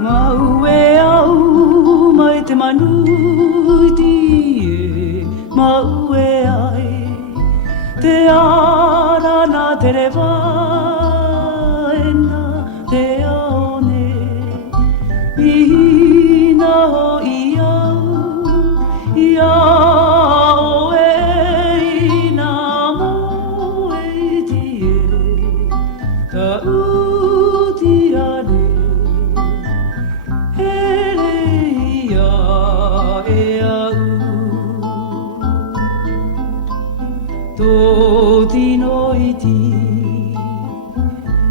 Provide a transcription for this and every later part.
Maue au mai te manuiti e maue ai te ara na te rewa e na te aone i na ho i au e i na moe ti e ta uti are Tō tino iti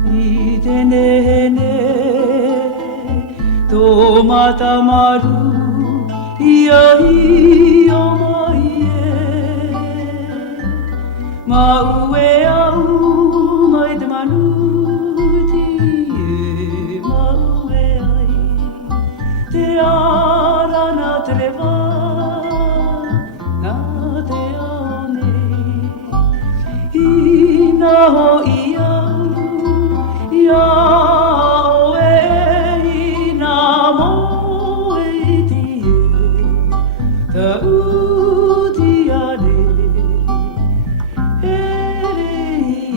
I te nene Tō mata maru Ia I o mai e Maue au mai te manuti e Maue ai Te ara na te rewa Na te aone Ina ho i au e ina moe ti e Ta uti are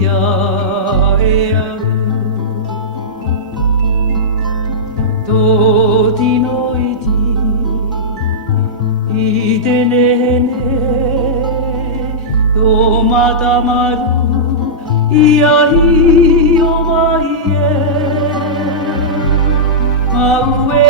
ia e au Tō tino iti I te nene Tō mata maru Ia I o mai e Maue